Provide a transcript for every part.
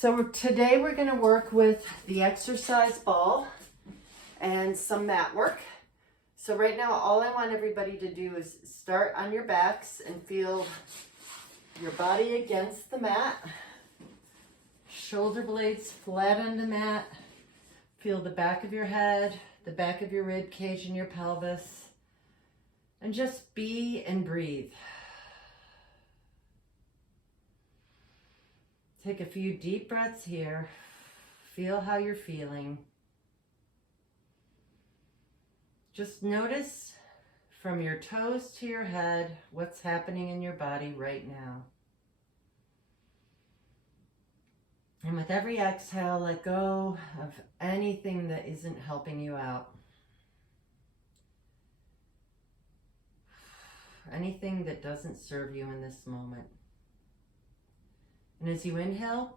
So today we're going to work with the exercise ball and some mat work. So right now all I want everybody to do is start on your backs and feel your body against the mat. Shoulder blades flat on the mat. Feel the back of your head, the back of your rib cage and your pelvis. And just be and breathe. Take a few deep breaths here. Feel how you're feeling. Just notice from your toes to your head what's happening in your body right now. And with every exhale, let go of anything that isn't helping you out. Anything that doesn't serve you in this moment. And as you inhale,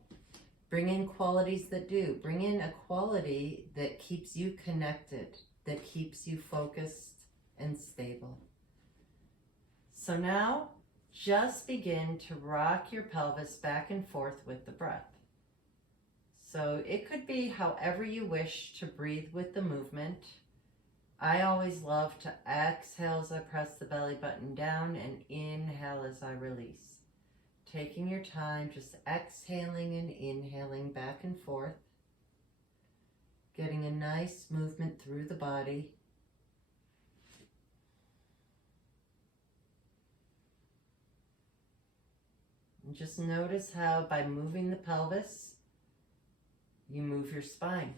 bring in qualities that do. Bring in a quality that keeps you connected, that keeps you focused and stable. So now, just begin to rock your pelvis back and forth with the breath. So it could be however you wish to breathe with the movement. I always love to exhale as I press the belly button down and inhale as I release. Taking your time, just exhaling and inhaling back and forth. Getting a nice movement through the body. And just notice how by moving the pelvis, you move your spine.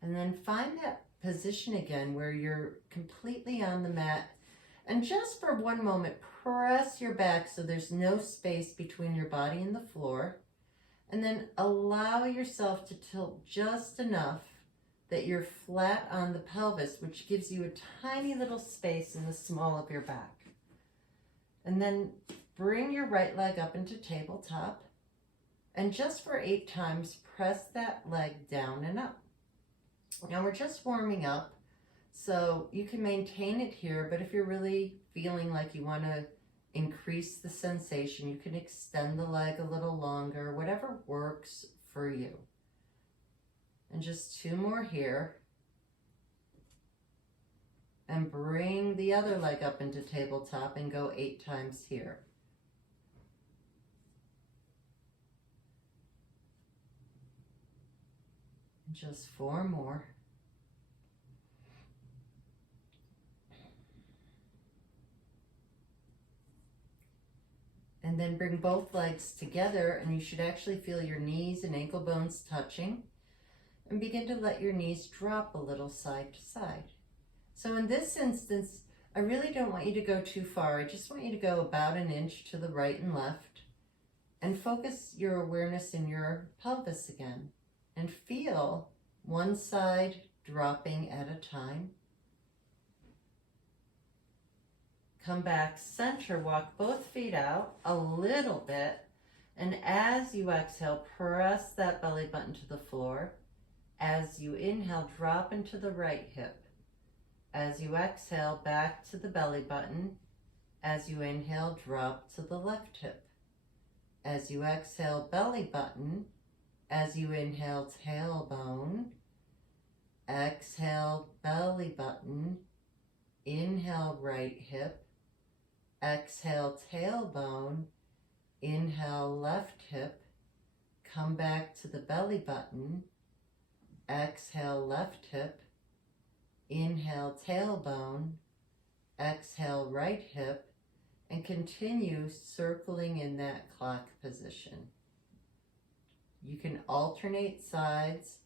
And then find that position again where you're completely on the mat. And just for one moment, press your back so there's no space between your body and the floor. And then allow yourself to tilt just enough that you're flat on the pelvis, which gives you a tiny little space in the small of your back. And then bring your right leg up into tabletop. And just for 8 times, press that leg down and up. Now we're just warming up. So you can maintain it here, but if you're really feeling like you want to increase the sensation, you can extend the leg a little longer, whatever works for you. And just 2 more here. And bring the other leg up into tabletop and go 8 times here. And just 4 more. And then bring both legs together, and you should actually feel your knees and ankle bones touching. And begin to let your knees drop a little side to side. So in this instance, I really don't want you to go too far. I just want you to go about 1 inch to the right and left. And focus your awareness in your pelvis again. And feel one side dropping at a time. Come back, center, walk both feet out a little bit. And as you exhale, press that belly button to the floor. As you inhale, drop into the right hip. As you exhale, back to the belly button. As you inhale, drop to the left hip. As you exhale, belly button. As you inhale, tailbone. Exhale, belly button. Inhale, right hip. Exhale, tailbone. Inhale, left hip. Come back to the belly button. Exhale, left hip. Inhale, tailbone. Exhale, right hip. And continue circling in that clock position. You can alternate sides.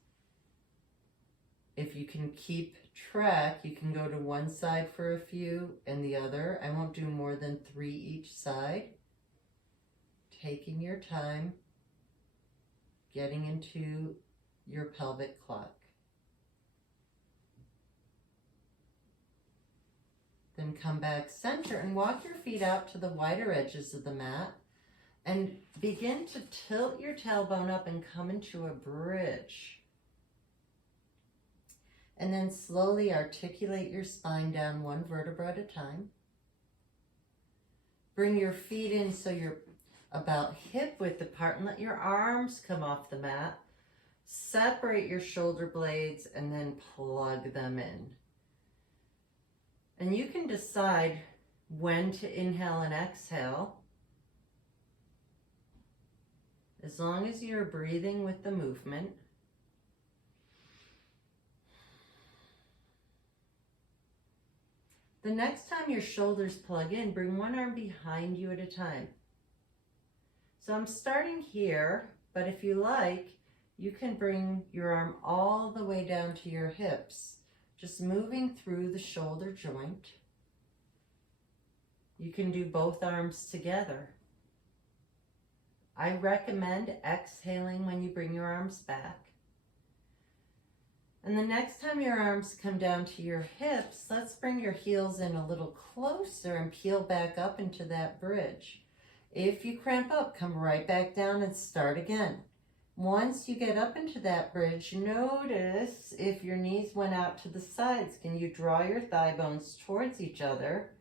If you can keep track, you can go to one side for a few and the other. I won't do more than 3 each side. Taking your time, getting into your pelvic clock. Then come back center and walk your feet out to the wider edges of the mat and begin to tilt your tailbone up and come into a bridge. And then slowly articulate your spine down 1 vertebra at a time. Bring your feet in so you're about hip width apart and let your arms come off the mat. Separate your shoulder blades and then plug them in. And you can decide when to inhale and exhale, as long as you're breathing with the movement. The next time your shoulders plug in, bring one arm behind you at a time. So I'm starting here, but if you like, you can bring your arm all the way down to your hips, just moving through the shoulder joint. You can do both arms together. I recommend exhaling when you bring your arms back. And the next time your arms come down to your hips, let's bring your heels in a little closer and peel back up into that bridge. If you cramp up, come right back down and start again. Once you get up into that bridge, notice if your knees went out to the sides. Can you draw your thigh bones towards each other?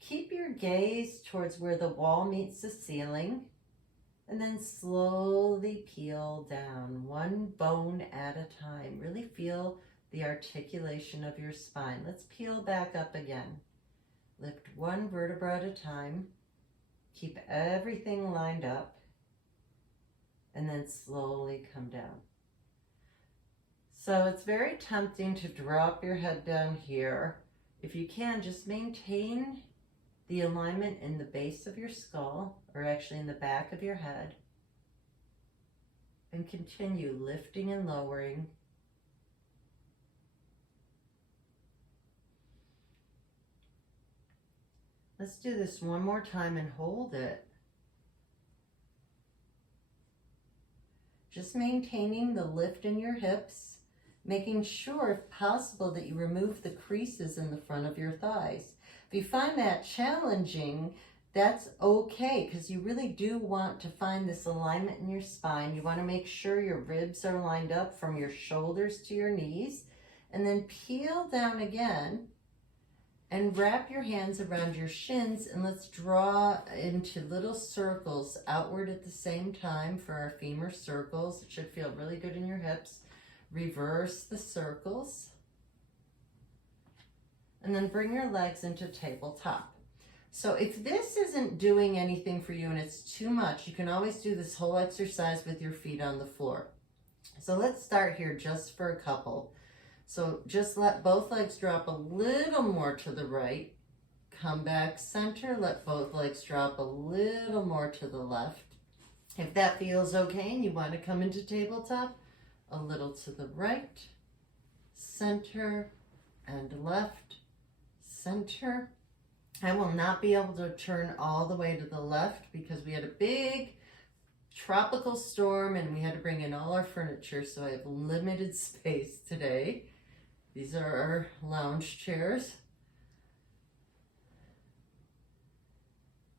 Keep your gaze towards where the wall meets the ceiling, and then slowly peel down, one bone at a time. Really feel the articulation of your spine. Let's peel back up again. Lift one vertebra at a time. Keep everything lined up, and then slowly come down. So it's very tempting to drop your head down here. If you can, just maintain the alignment in the base of your skull, or actually in the back of your head, and continue lifting and lowering. Let's do this one more time and hold it. Just maintaining the lift in your hips, making sure, if possible, that you remove the creases in the front of your thighs. If you find that challenging, that's okay, because you really do want to find this alignment in your spine. You want to make sure your ribs are lined up from your shoulders to your knees, and then peel down again and wrap your hands around your shins, and let's draw into little circles outward at the same time for our femur circles. It should feel really good in your hips. Reverse the circles. And then bring your legs into tabletop. So if this isn't doing anything for you and it's too much, you can always do this whole exercise with your feet on the floor. So let's start here just for a couple. So just let both legs drop a little more to the right. Come back center, let both legs drop a little more to the left. If that feels okay and you want to come into tabletop, a little to the right, center, and left, center. I will not be able to turn all the way to the left because we had a big tropical storm and we had to bring in all our furniture, so I have limited space today. These are our lounge chairs.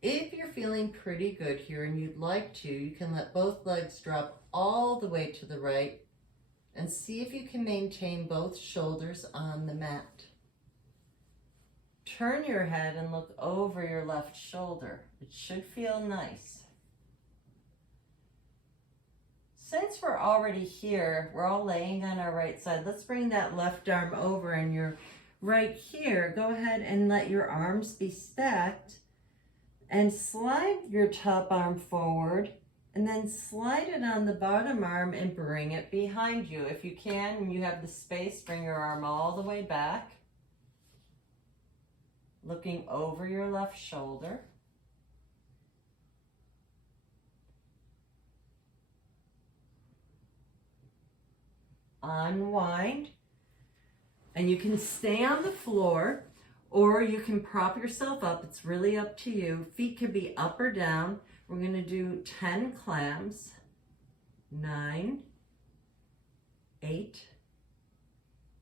If you're feeling pretty good here and you'd like to, you can let both legs drop all the way to the right and see if you can maintain both shoulders on the mat. Turn your head and look over your left shoulder. It should feel nice. Since we're already here, we're all laying on our right side, let's bring that left arm over and you're right here. Go ahead and let your arms be stacked and slide your top arm forward and then slide it on the bottom arm and bring it behind you. If you can and you have the space, bring your arm all the way back, looking over your left shoulder. Unwind, and you can stay on the floor or you can prop yourself up. It's really up to you. Feet can be up or down. We're going to do 10 clams. 9, 8,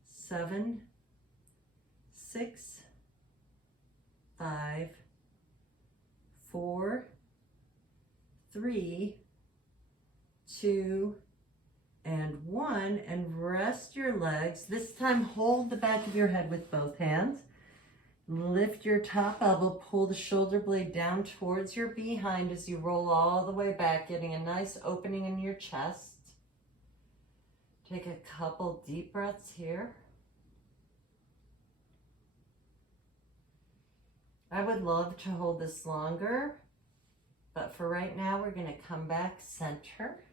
7, 6, 5, 4, 3, 2, and 1, and rest your legs. This time hold the back of your head with both hands. Lift your top elbow, pull the shoulder blade down towards your behind as you roll all the way back, getting a nice opening in your chest. Take a couple deep breaths here. I would love to hold this longer, but for right now, we're going to come back center.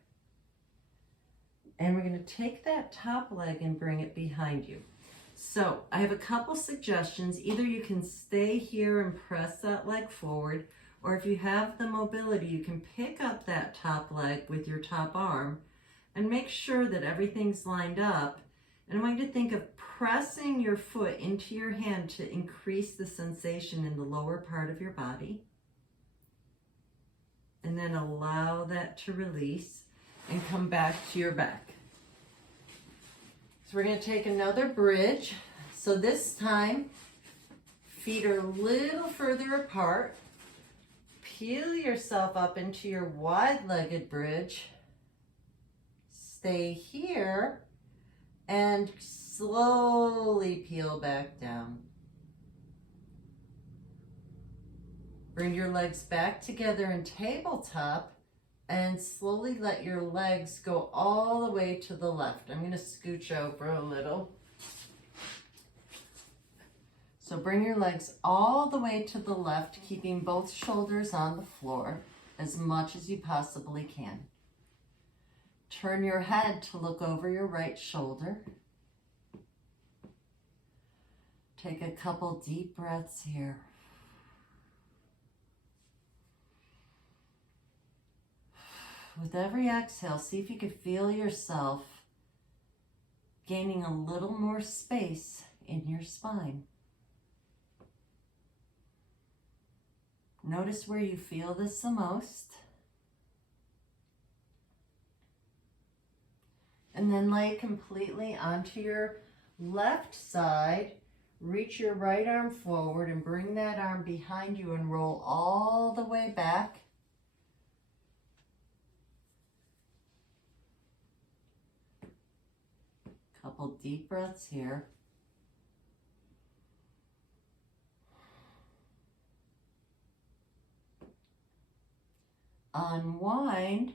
And we're going to take that top leg and bring it behind you. So I have a couple suggestions. Either you can stay here and press that leg forward, or if you have the mobility, you can pick up that top leg with your top arm and make sure that everything's lined up. And I want you to think of pressing your foot into your hand to increase the sensation in the lower part of your body. And then allow that to release and come back to your back. So we're going to take another bridge. So this time, feet are a little further apart. Peel yourself up into your wide-legged bridge. Stay here and slowly peel back down. Bring your legs back together in tabletop and slowly let your legs go all the way to the left. I'm going to scooch over a little. So bring your legs all the way to the left, keeping both shoulders on the floor as much as you possibly can. Turn your head to look over your right shoulder. Take a couple deep breaths here. With every exhale, see if you can feel yourself gaining a little more space in your spine. Notice where you feel this the most. And then lay completely onto your left side. Reach your right arm forward and bring that arm behind you and roll all the way back. Couple deep breaths here. Unwind.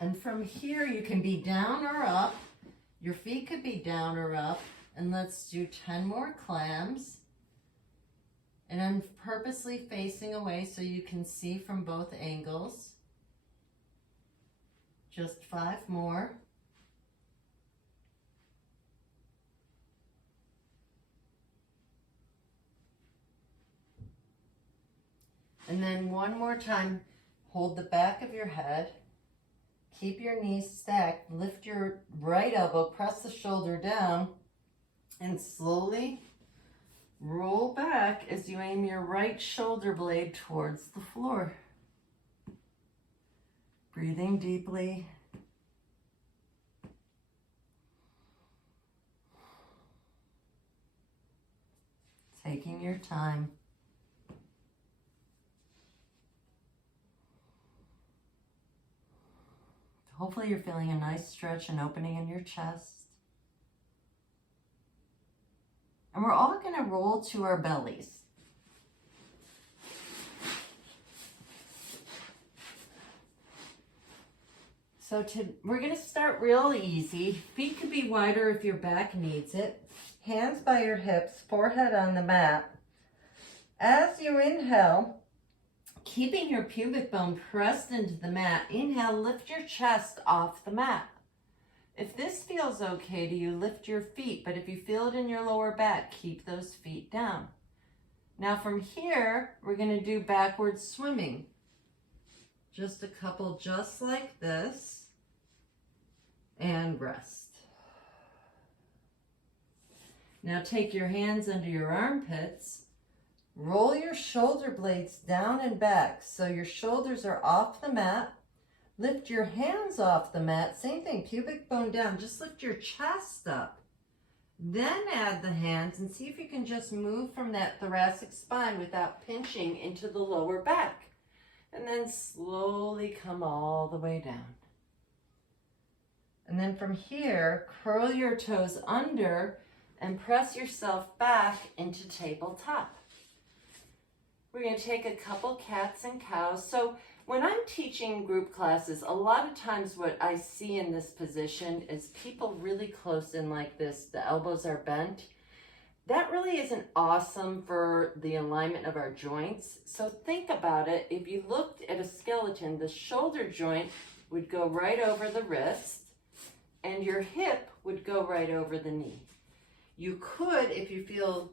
And from here, you can be down or up. Your feet could be down or up. And let's do 10 more clams. And I'm purposely facing away so you can see from both angles. Just 5 more. And then one more time, hold the back of your head, keep your knees stacked, lift your right elbow, press the shoulder down, and slowly roll back as you aim your right shoulder blade towards the floor. Breathing deeply. Taking your time. Hopefully you're feeling a nice stretch and opening in your chest. And we're all going to roll to our bellies. So we're going to start real easy. Feet could be wider if your back needs it. Hands by your hips, forehead on the mat. As you inhale, keeping your pubic bone pressed into the mat, inhale, lift your chest off the mat. If this feels okay to you, lift your feet, but if you feel it in your lower back, keep those feet down. Now from here, we're going to do backward swimming. Just a couple just like this, and rest. Now take your hands under your armpits. Roll your shoulder blades down and back so your shoulders are off the mat. Lift your hands off the mat. Same thing, pubic bone down. Just lift your chest up. Then add the hands and see if you can just move from that thoracic spine without pinching into the lower back. And then slowly come all the way down. And then from here, curl your toes under. and press yourself back into tabletop. We're going to take a couple cats and cows. So when I'm teaching group classes, a lot of times what I see in this position is people really close in like this, the elbows are bent. That really isn't awesome for the alignment of our joints. So think about it. If you looked at a skeleton, the shoulder joint would go right over the wrist and your hip would go right over the knee. You could, if you feel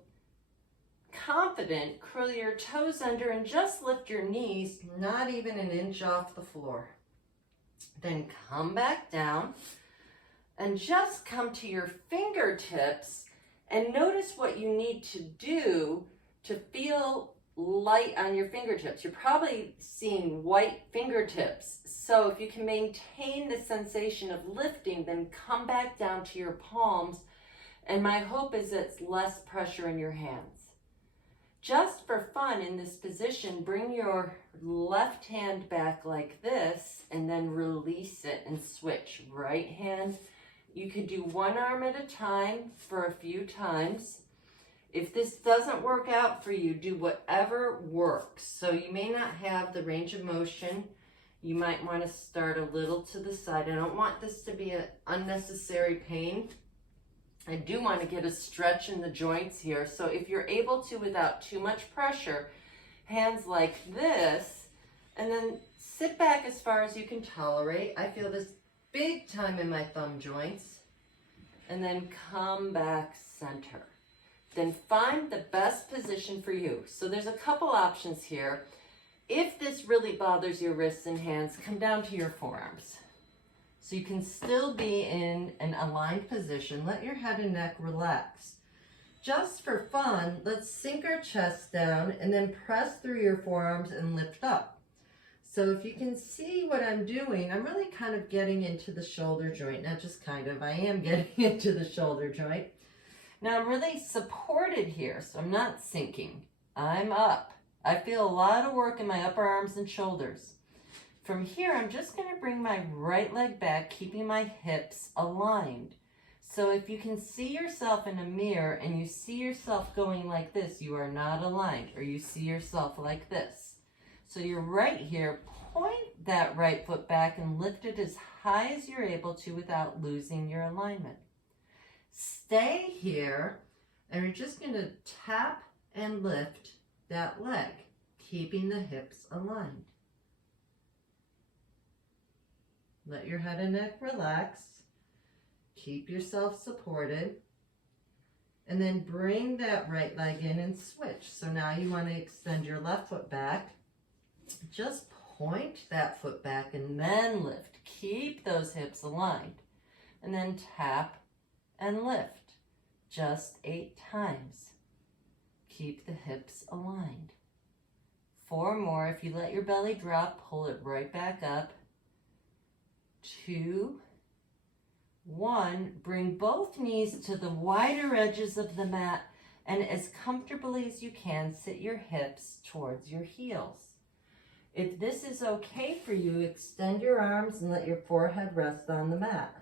confident, curl your toes under and just lift your knees, not even an inch off the floor. Then come back down and just come to your fingertips and notice what you need to do to feel light on your fingertips. You're probably seeing white fingertips. So if you can maintain the sensation of lifting, then come back down to your palms. And my hope is it's less pressure in your hands. Just for fun in this position, bring your left hand back like this and then release it and switch. Right hand, you could do one arm at a time for a few times. If this doesn't work out for you, do whatever works. So you may not have the range of motion. You might want to start a little to the side. I don't want this to be an unnecessary pain. I do want to get a stretch in the joints here. So if you're able to without too much pressure, hands like this, and then sit back as far as you can tolerate. I feel this big time in my thumb joints. And then come back center. Then find the best position for you. So there's a couple options here. If this really bothers your wrists and hands, come down to your forearms. So you can still be in an aligned position. Let your head and neck relax. Just for fun, let's sink our chest down and then press through your forearms and lift up. So if you can see what I'm doing, I'm really kind of getting into the shoulder joint. Not just kind of, I am getting into the shoulder joint. Now I'm really supported here, so I'm not sinking. I'm up. I feel a lot of work in my upper arms and shoulders. From here, I'm just going to bring my right leg back, keeping my hips aligned. So if you can see yourself in a mirror and you see yourself going like this, you are not aligned, or you see yourself like this. So you're right here, point that right foot back and lift it as high as you're able to without losing your alignment. Stay here, and you're just going to tap and lift that leg, keeping the hips aligned. Let your head and neck relax. Keep yourself supported. And then bring that right leg in and switch. So now you want to extend your left foot back. Just point that foot back and then lift. Keep those hips aligned. And then tap and lift. Just 8 times. Keep the hips aligned. 4 more. If you let your belly drop, pull it right back up. 2, 1. Bring both knees to the wider edges of the mat, and as comfortably as you can, sit your hips towards your heels. If this is okay for you, extend your arms and let your forehead rest on the mat.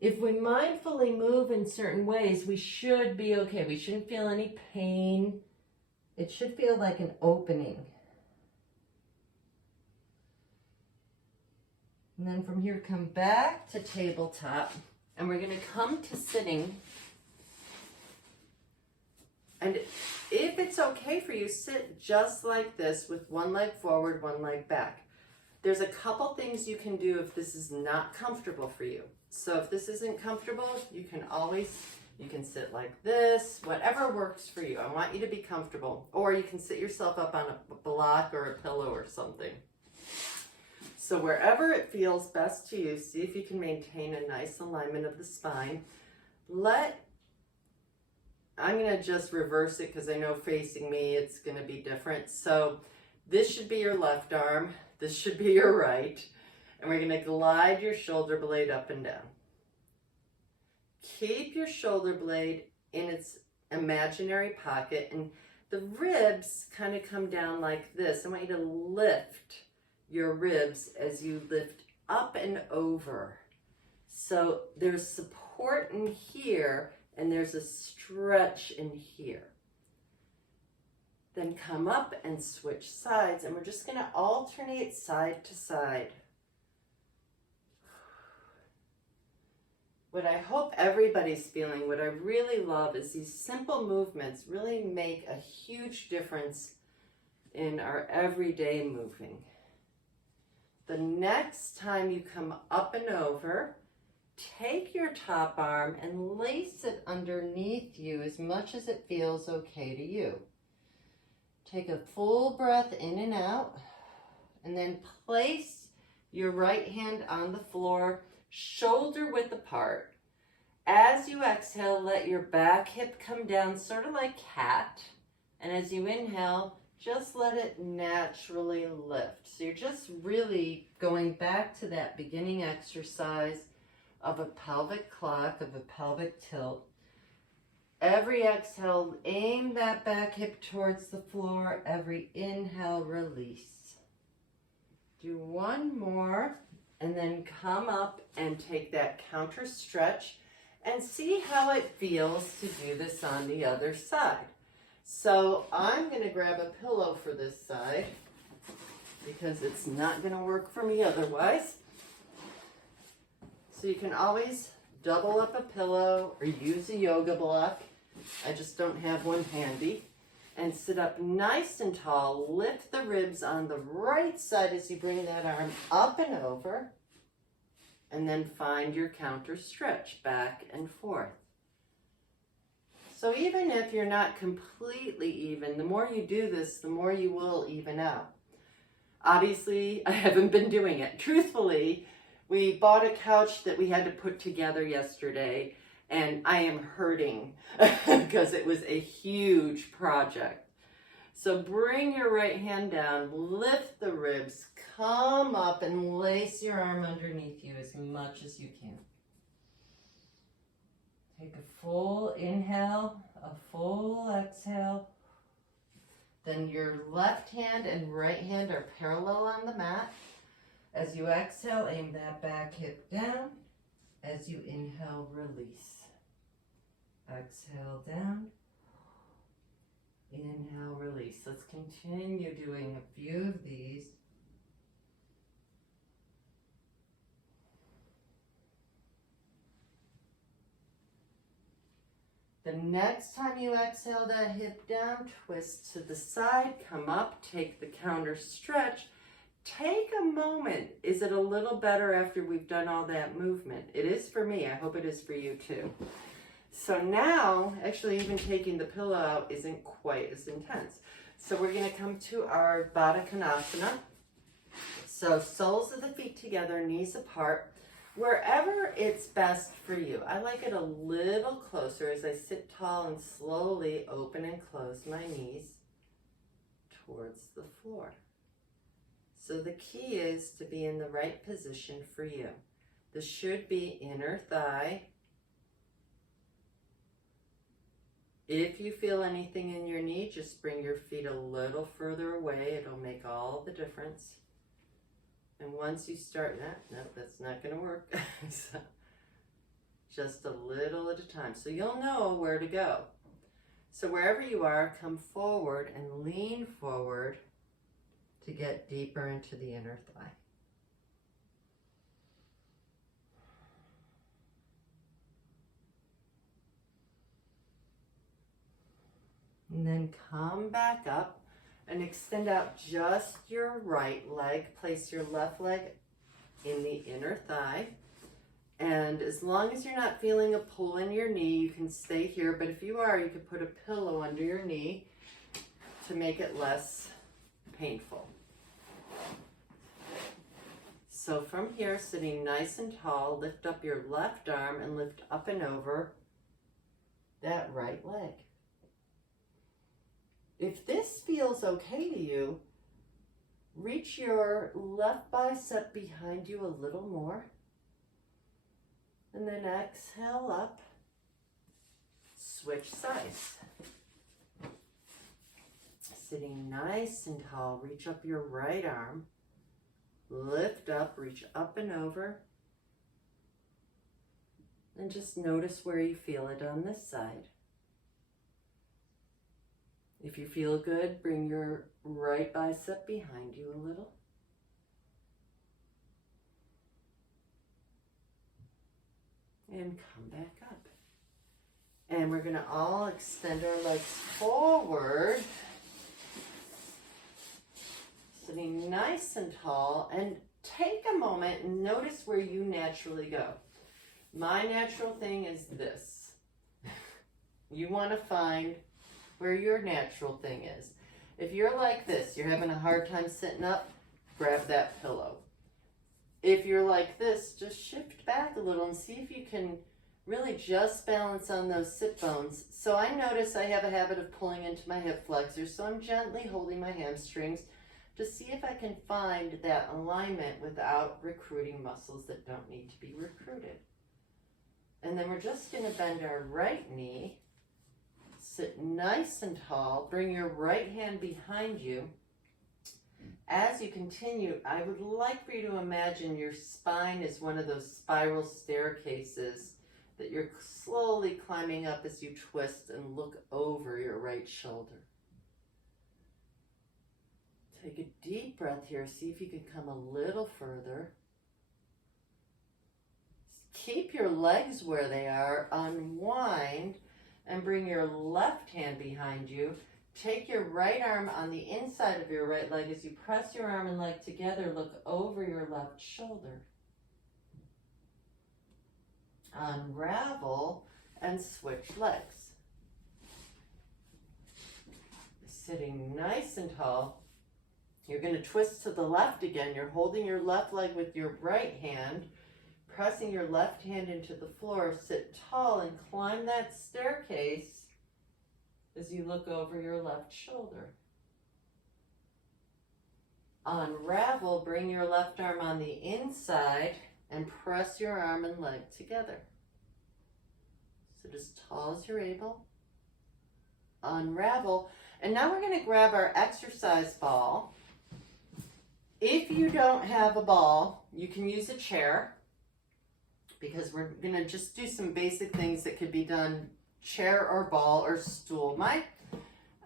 If we mindfully move in certain ways, we should be okay. We shouldn't feel any pain. It should feel like an opening. And then from here, come back to tabletop. And we're going to come to sitting. And if it's okay for you, sit just like this with one leg forward, one leg back. There's a couple things you can do if this is not comfortable for you. So if this isn't comfortable, you can sit like this, whatever works for you. I want you to be comfortable. Or you can sit yourself up on a block or a pillow or something. So wherever it feels best to you, see if you can maintain a nice alignment of the spine. I'm going to just reverse it because I know facing me it's going to be different. So this should be your left arm. This should be your right. And we're going to glide your shoulder blade up and down. Keep your shoulder blade in its imaginary pocket. And the ribs kind of come down like this. I want you to lift your ribs as you lift up and over. So there's support support in here and there's a stretch in here. Then come up and switch sides, and we're just going to alternate side to side. What I hope everybody's feeling, what I really love, is these simple movements really make a huge difference in our everyday moving. The next time you come up and over, take your top arm and lace it underneath you as much as it feels okay to you. Take a full breath in and out, and then place your right hand on the floor, shoulder width apart. As you exhale, let your back hip come down, sort of like cat. And as you inhale, just let it naturally lift. So you're just really going back to that beginning exercise of a pelvic clock, of a pelvic tilt. Every exhale, aim that back hip towards the floor. Every inhale, release. Do one more, and then come up and take that counter stretch and see how it feels to do this on the other side. So I'm going to grab a pillow for this side because it's not going to work for me otherwise. So you can always double up a pillow or use a yoga block. I just don't have one handy. And sit up nice and tall. Lift the ribs on the right side as you bring that arm up and over. And then find your counter stretch back and forth. So even if you're not completely even, the more you do this, the more you will even out. Obviously, I haven't been doing it. Truthfully, we bought a couch that we had to put together yesterday, and I am hurting because it was a huge project. So bring your right hand down, lift the ribs, come up and lace your arm underneath you as much as you can. Take a full inhale, a full exhale. Then your left hand and right hand are parallel on the mat. As you exhale, aim that back hip down. As you inhale, release. Exhale down. Inhale, release. Let's continue doing a few of these. The next time you exhale that hip down, twist to the side, come up, take the counter stretch. Take a moment. Is it a little better after we've done all that movement? It is for me. I hope it is for you too. So now, actually even taking the pillow out isn't quite as intense. So we're going to come to our Baddha Konasana. So soles of the feet together, knees apart. Wherever it's best for you. I like it a little closer as I sit tall and slowly open and close my knees towards the floor. So the key is to be in the right position for you. This should be inner thigh. If you feel anything in your knee, just bring your feet a little further away. It'll make all the difference. And once you start that, no, that's not going to work. So, just a little at a time. So you'll know where to go. So wherever you are, come forward and lean forward to get deeper into the inner thigh. And then come back up and extend out just your right leg. Place your left leg in the inner thigh. And as long as you're not feeling a pull in your knee, you can stay here. But if you are, you could put a pillow under your knee to make it less painful. So from here, sitting nice and tall, lift up your left arm and lift up and over that right leg. If this feels okay to you, reach your left bicep behind you a little more. And then exhale up, switch sides. Sitting nice and tall, reach up your right arm, lift up, reach up and over. And just notice where you feel it on this side. If you feel good, bring your right bicep behind you a little. And come back up. And we're going to all extend our legs forward, sitting nice and tall, and take a moment and notice where you naturally go. My natural thing is this. You want to find where your natural thing is. If you're like this, you're having a hard time sitting up, grab that pillow. If you're like this, just shift back a little and see if you can really just balance on those sit bones. So I notice I have a habit of pulling into my hip flexors, so I'm gently holding my hamstrings to see if I can find that alignment without recruiting muscles that don't need to be recruited. And then we're just going to bend our right knee, sit nice and tall, bring your right hand behind you. As you continue, I would like for you to imagine your spine is one of those spiral staircases that you're slowly climbing up as you twist and look over your right shoulder. Take a deep breath here. See if you can come a little further. Keep your legs where they are. Unwind and bring your left hand behind you. Take your right arm on the inside of your right leg. As you press your arm and leg together, look over your left shoulder. Unravel and switch legs. Sitting nice and tall. You're going to twist to the left again. You're holding your left leg with your right hand, pressing your left hand into the floor. Sit tall and climb that staircase as you look over your left shoulder. Unravel, bring your left arm on the inside and press your arm and leg together. Sit as tall as you're able. Unravel. And now we're going to grab our exercise ball. If you don't have a ball, you can use a chair, because we're going to just do some basic things that could be done chair or ball or stool. I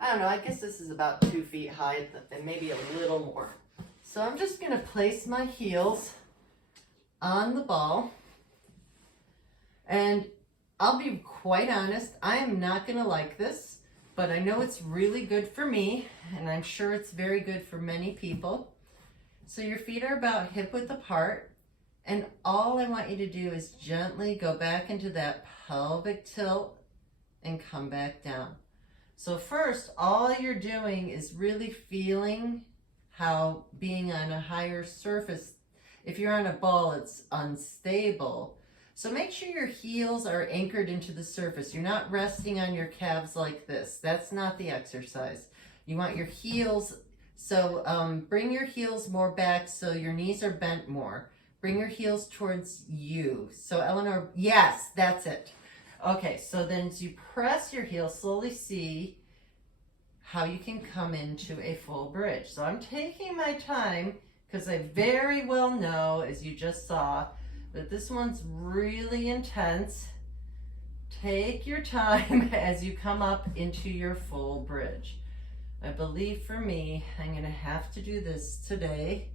don't know, I guess this is about 2 feet high and maybe a little more. So I'm just going to place my heels on the ball, and I'll be quite honest, I am not going to like this, but I know it's really good for me, and I'm sure it's very good for many people. So your feet are about hip width apart, and all I want you to do is gently go back into that pelvic tilt and come back down. So first, all you're doing is really feeling how being on a higher surface, if you're on a ball, it's unstable. So make sure your heels are anchored into the surface. You're not resting on your calves like this. That's not the exercise. You want your heels, so bring your heels more back so your knees are bent more. Bring your heels towards you. So Eleanor, yes, that's it. Okay, so then as you press your heels, slowly see how you can come into a full bridge. So I'm taking my time because I very well know, as you just saw, that this one's really intense. Take your time as you come up into your full bridge. I believe for me, I'm going to have to do this today.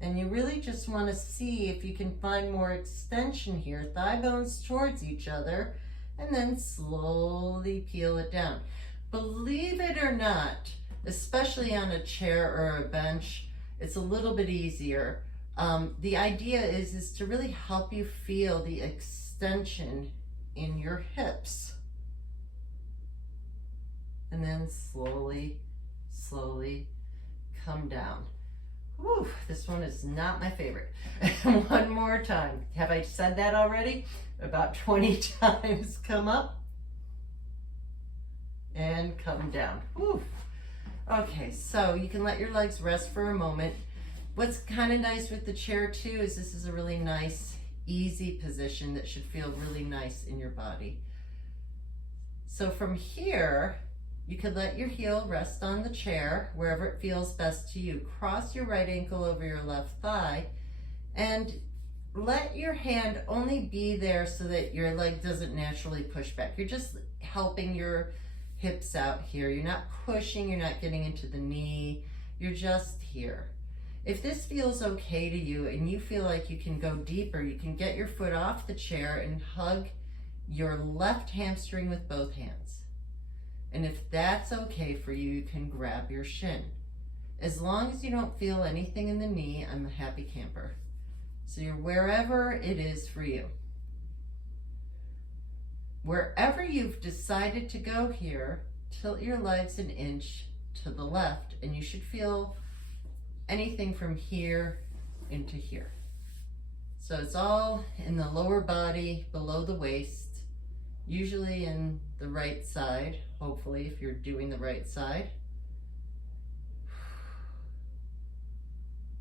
And you really just want to see if you can find more extension here, thigh bones towards each other, and then slowly peel it down. Believe it or not, especially on a chair or a bench, it's a little bit easier. The idea is to really help you feel the extension in your hips. And then slowly, slowly come down. Whew, this one is not my favorite. One more time. Have I said that already? About 20 times. Come up and come down. Whew. Okay, so you can let your legs rest for a moment. What's kind of nice with the chair too is this is a really nice, easy position that should feel really nice in your body. So from here, you could let your heel rest on the chair, wherever it feels best to you. Cross your right ankle over your left thigh, and let your hand only be there so that your leg doesn't naturally push back. You're just helping your hips out here. You're not pushing, you're not getting into the knee, you're just here. If this feels okay to you and you feel like you can go deeper, you can get your foot off the chair and hug your left hamstring with both hands. And if that's okay for you, you can grab your shin. As long as you don't feel anything in the knee, I'm a happy camper. So you're wherever it is for you. Wherever you've decided to go here, tilt your legs an inch to the left, and you should feel anything from here into here. So it's all in the lower body, below the waist, usually in the right side, hopefully, if you're doing the right side.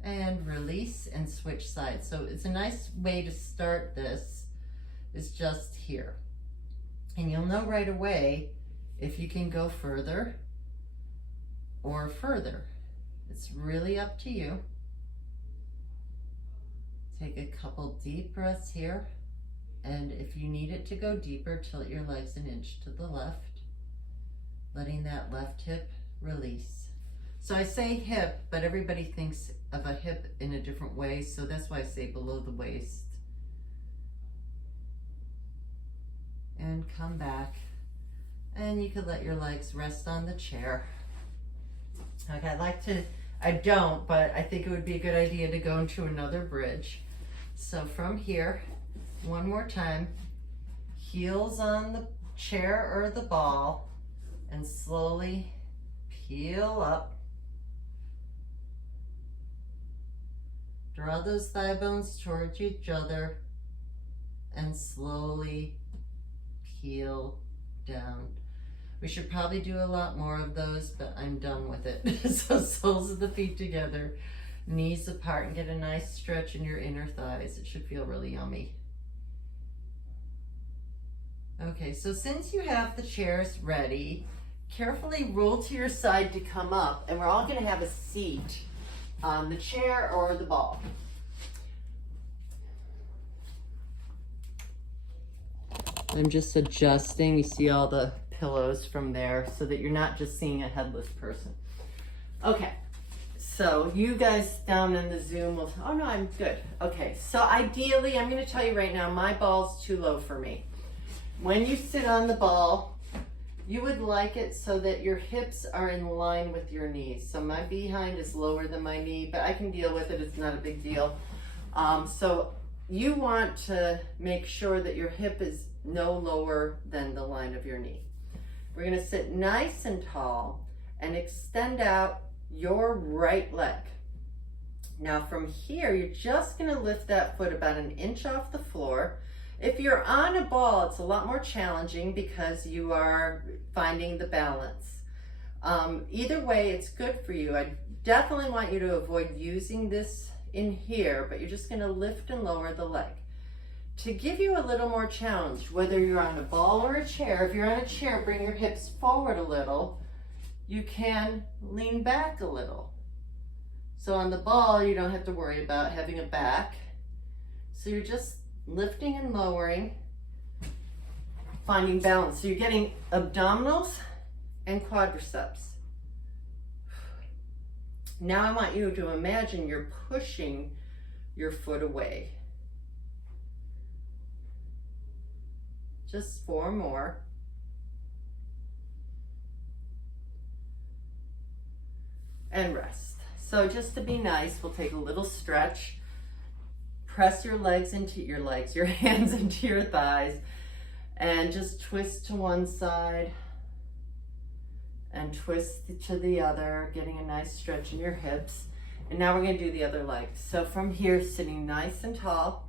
And release and switch sides. So it's a nice way to start this, is just here. And you'll know right away if you can go further or further. It's really up to you. Take a couple deep breaths here. And if you need it to go deeper, tilt your legs an inch to the left, letting that left hip release. So I say hip, but everybody thinks of a hip in a different way, so that's why I say below the waist. And come back. And you could let your legs rest on the chair. Okay, I don't, but I think it would be a good idea to go into another bridge. So from here, one more time, heels on the chair or the ball, and slowly peel up. Draw those thigh bones towards each other and slowly peel down. We should probably do a lot more of those, but I'm done with it. So soles of the feet together, knees apart, and get a nice stretch in your inner thighs. It should feel really yummy. Okay, so since you have the chairs ready, carefully roll to your side to come up, and we're all gonna have a seat on the chair or the ball. I'm just adjusting. You see all the pillows from there so that you're not just seeing a headless person. Okay, so you guys down in the Zoom will, oh no, I'm good. Okay, so ideally, I'm gonna tell you right now, my ball's too low for me. When you sit on the ball, you would like it so that your hips are in line with your knees. So my behind is lower than my knee, but I can deal with it. It's not a big deal. So you want to make sure that your hip is no lower than the line of your knee. We're going to sit nice and tall and extend out your right leg. Now from here, you're just going to lift that foot about an inch off the floor. If you're on a ball, it's a lot more challenging because you are finding the balance. Either way, it's good for you. I definitely want you to avoid using this in here, but you're just going to lift and lower the leg. To give you a little more challenge, whether you're on a ball or a chair, if you're on a chair, bring your hips forward a little. You can lean back a little. So on the ball, you don't have to worry about having a back. So you're just lifting and lowering, finding balance. So you're getting abdominals and quadriceps. Now I want you to imagine you're pushing your foot away. Just 4 more. And rest. So just to be nice, we'll take a little stretch. Press your legs into your legs, your hands into your thighs, and just twist to one side and twist to the other, getting a nice stretch in your hips. And now we're going to do the other leg. So from here, sitting nice and tall,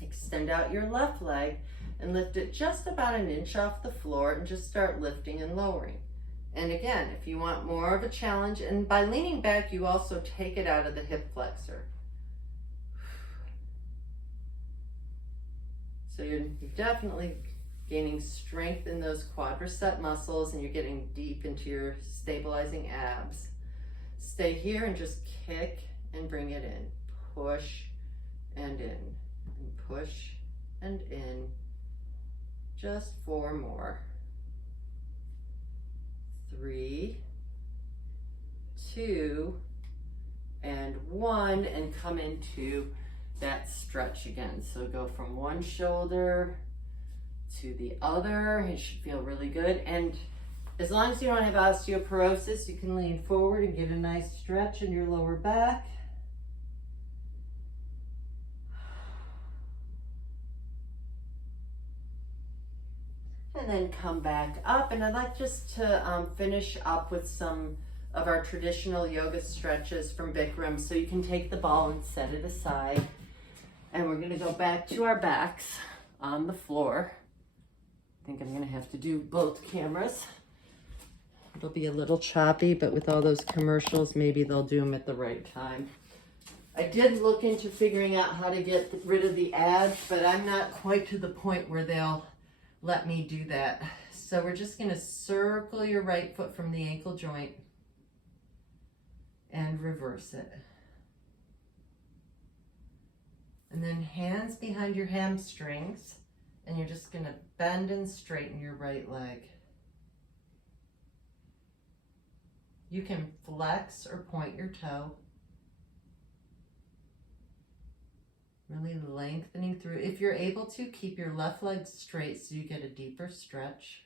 extend out your left leg and lift it just about an inch off the floor and just start lifting and lowering. And again, if you want more of a challenge, and by leaning back, you also take it out of the hip flexor. So you're definitely gaining strength in those quadricep muscles, and you're getting deep into your stabilizing abs. Stay here and just kick and bring it in. Push and in. and push and in. Just 4 more. 3, 2, and 1, and come into that stretch again. So go from one shoulder to the other. It should feel really good. And as long as you don't have osteoporosis, you can lean forward and get a nice stretch in your lower back. And then come back up. And I'd like just to finish up with some of our traditional yoga stretches from Bikram. So you can take the ball and set it aside. And we're gonna go back to our backs on the floor. I think I'm gonna have to do both cameras. It'll be a little choppy, but with all those commercials, maybe they'll do them at the right time. I did look into figuring out how to get rid of the ads, but I'm not quite to the point where they'll let me do that. So we're just gonna circle your right foot from the ankle joint and reverse it. And then hands behind your hamstrings, and you're just gonna bend and straighten your right leg. You can flex or point your toe. Really lengthening through. If you're able to, keep your left leg straight so you get a deeper stretch.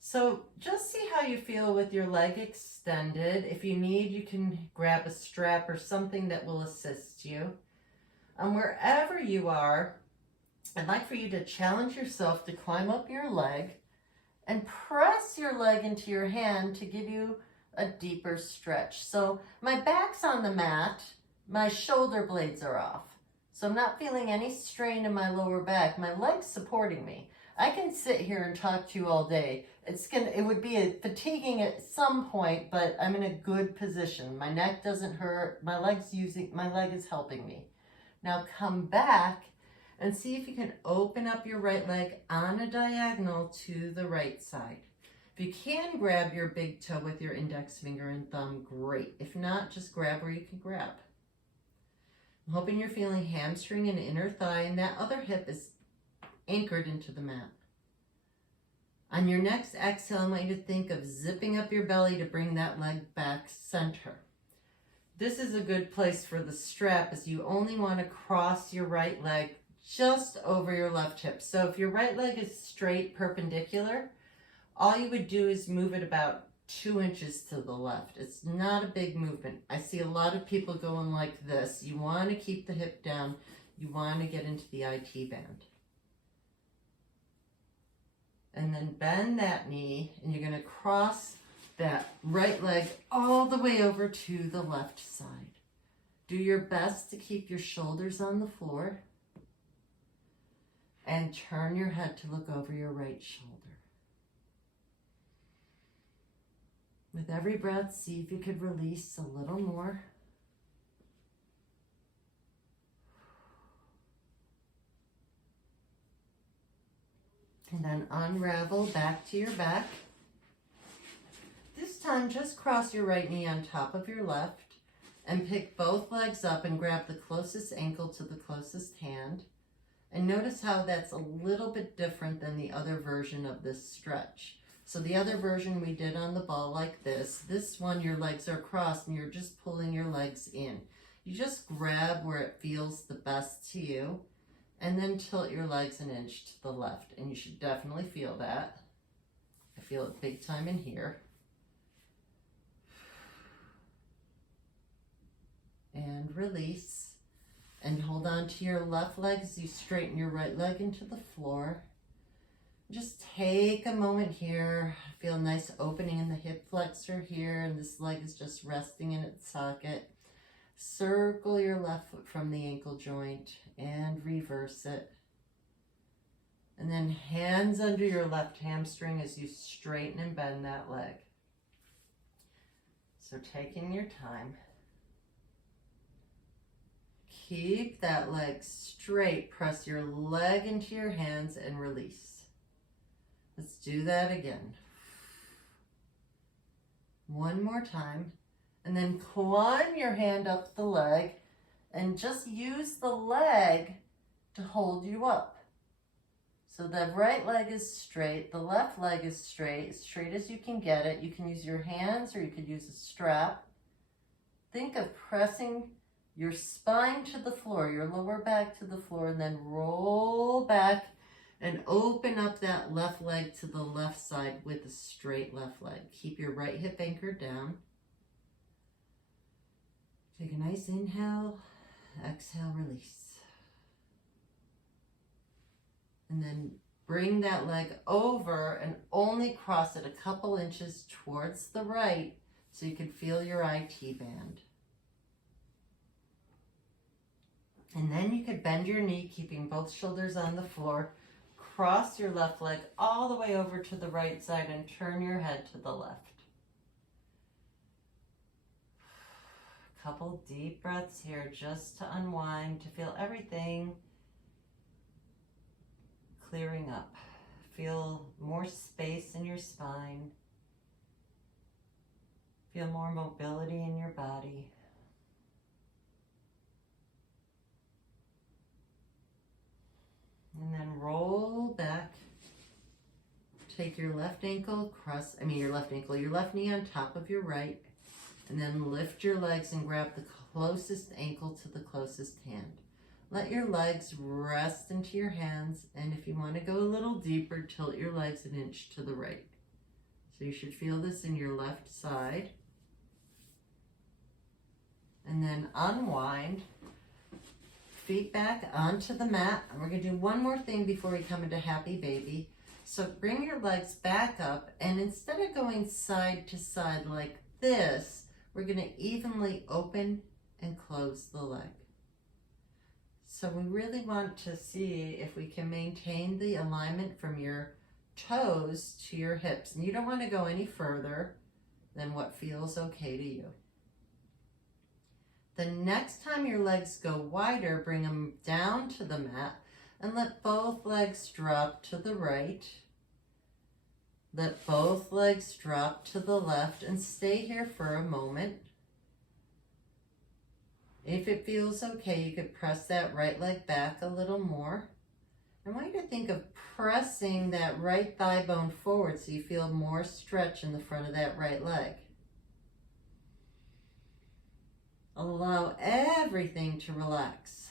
So just see how you feel with your leg extended. If you need, you can grab a strap or something that will assist you. Wherever you are, I'd like for you to challenge yourself to climb up your leg and press your leg into your hand to give you a deeper stretch. So my back's on the mat, my shoulder blades are off. So I'm not feeling any strain in my lower back. My leg's supporting me. I can sit here and talk to you all day. It would be fatiguing at some point, but I'm in a good position. My neck doesn't hurt. My leg is helping me. Now come back and see if you can open up your right leg on a diagonal to the right side. If you can grab your big toe with your index finger and thumb, great. If not, just grab where you can grab. I'm hoping you're feeling hamstring and inner thigh, and that other hip is anchored into the mat. On your next exhale, I want you to think of zipping up your belly to bring that leg back center. This is a good place for the strap, as you only want to cross your right leg just over your left hip. So if your right leg is straight perpendicular, all you would do is move it about 2 inches to the left. It's not a big movement. I see a lot of people going like this. You want to keep the hip down. You want to get into the IT band. And then bend that knee, and you're going to cross that right leg all the way over to the left side. Do your best to keep your shoulders on the floor, and turn your head to look over your right shoulder. With every breath, see if you could release a little more. And then unravel back to your back. This time, just cross your right knee on top of your left and pick both legs up and grab the closest ankle to the closest hand. And notice how that's a little bit different than the other version of this stretch. So the other version we did on the ball like this. This one, your legs are crossed and you're just pulling your legs in. You just grab where it feels the best to you, and then tilt your legs an inch to the left. And you should definitely feel that. I feel it big time in here. And release. And hold on to your left leg as you straighten your right leg into the floor. Just take a moment here. Feel a nice opening in the hip flexor here, and this leg is just resting in its socket. Circle your left foot from the ankle joint and reverse it. And then hands under your left hamstring as you straighten and bend that leg. So taking your time. Keep that leg straight. Press your leg into your hands and release. Let's do that again. One more time. And then climb your hand up the leg and just use the leg to hold you up. So the right leg is straight, the left leg is straight, as straight as you can get it. You can use your hands or you could use a strap. Think of pressing your spine to the floor, your lower back to the floor, and then roll back and open up that left leg to the left side with a straight left leg. Keep your right hip anchored down. Take a nice inhale, exhale, release. And then bring that leg over and only cross it a couple inches towards the right so you can feel your IT band. And then you could bend your knee, keeping both shoulders on the floor. Cross your left leg all the way over to the right side and turn your head to the left. Couple deep breaths here just to unwind, to feel everything clearing up. Feel more space in your spine. Feel more mobility in your body. And then roll back. Take your left ankle, your left knee on top of your right. And then lift your legs and grab the closest ankle to the closest hand. Let your legs rest into your hands, and if you want to go a little deeper, tilt your legs an inch to the right. So you should feel this in your left side. And then unwind, feet back onto the mat. And we're going to do one more thing before we come into Happy Baby. So bring your legs back up, and instead of going side to side like this, we're going to evenly open and close the leg. So we really want to see if we can maintain the alignment from your toes to your hips. And you don't want to go any further than what feels okay to you. The next time your legs go wider, bring them down to the mat and let both legs drop to the right. Let both legs drop to the left and stay here for a moment. If it feels okay, you could press that right leg back a little more. I want you to think of pressing that right thigh bone forward so you feel more stretch in the front of that right leg. Allow everything to relax.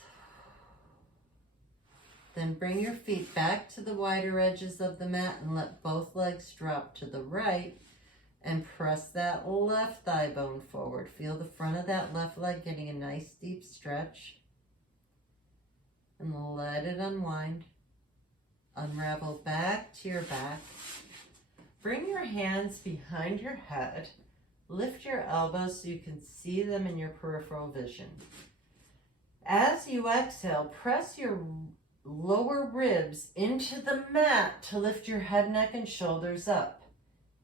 Then bring your feet back to the wider edges of the mat and let both legs drop to the right. And press that left thigh bone forward. Feel the front of that left leg getting a nice deep stretch. And let it unwind. Unravel back to your back. Bring your hands behind your head. Lift your elbows so you can see them in your peripheral vision. As you exhale, press your lower ribs into the mat to lift your head, neck, and shoulders up.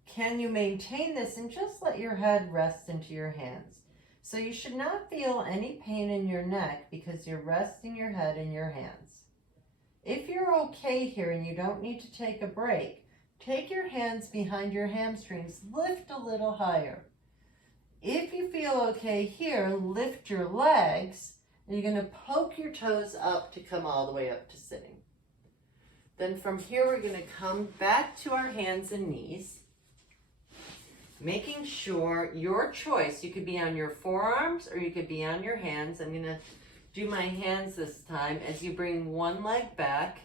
Can you maintain this and just let your head rest into your hands? So you should not feel any pain in your neck because you're resting your head in your hands. If you're okay here and you don't need to take a break, take your hands behind your hamstrings, lift a little higher. If you feel okay here, lift your legs, and you're going to poke your toes up to come all the way up to sitting. Then from here, we're going to come back to our hands and knees, making sure your choice. You could be on your forearms or you could be on your hands. I'm going to do my hands this time as you bring one leg back,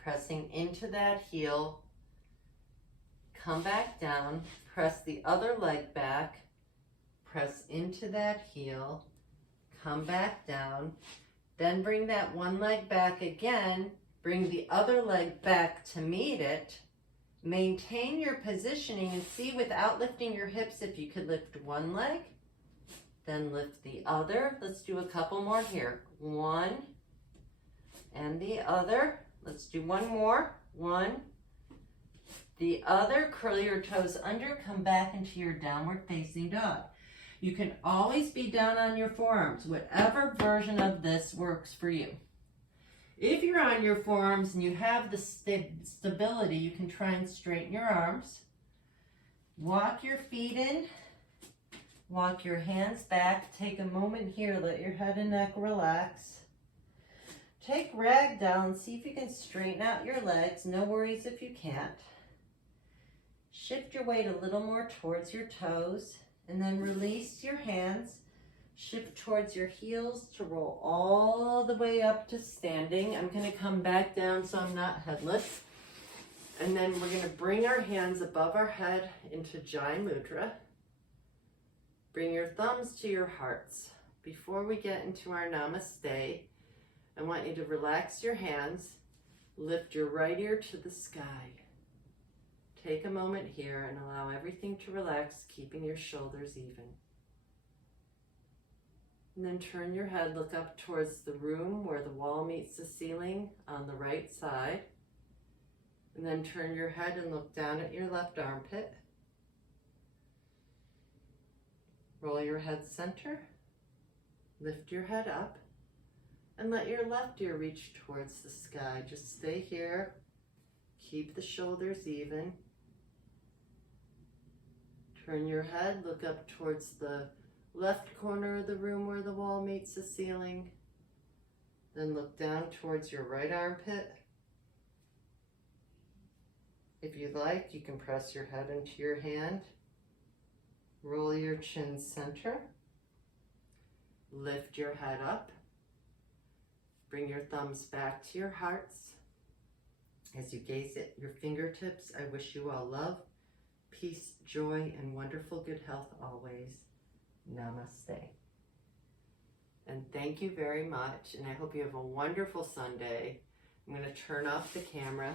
pressing into that heel, come back down, press the other leg back, press into that heel, come back down, then bring that one leg back again, bring the other leg back to meet it, maintain your positioning and see without lifting your hips if you could lift one leg, then lift the other. Let's do a couple more here. One and the other. Let's do one more. One, the other. Curl your toes under, come back into your downward facing dog. You can always be down on your forearms, whatever version of this works for you. If you're on your forearms and you have the stability, you can try and straighten your arms. Walk your feet in, Walk your hands back. Take a moment here. Let your head and neck relax. Take ragdoll. See if you can straighten out your legs. No worries if you can't. Shift your weight a little more towards your toes. And then release your hands. Shift towards your heels to roll all the way up to standing. I'm going to come back down so I'm not headless. And then we're going to bring our hands above our head into Jai Mudra. Bring your thumbs to your hearts. Before we get into our Namaste, I want you to relax your hands. Lift your right ear to the sky. Take a moment here and allow everything to relax, keeping your shoulders even. And then turn your head, look up towards the room where the wall meets the ceiling on the right side. And then turn your head and look down at your left armpit. Roll your head center. Lift your head up. And let your left ear reach towards the sky. Just stay here. Keep the shoulders even. Turn your head, look up towards the left corner of the room where the wall meets the ceiling. Then look down towards your right armpit. If you'd like, you can press your head into your hand. Roll your chin center. Lift your head up. Bring your thumbs back to your hearts. As you gaze at your fingertips, I wish you all love, peace, joy, and wonderful good health always. Namaste. And thank you very much, and I hope you have a wonderful Sunday. I'm going to turn off the camera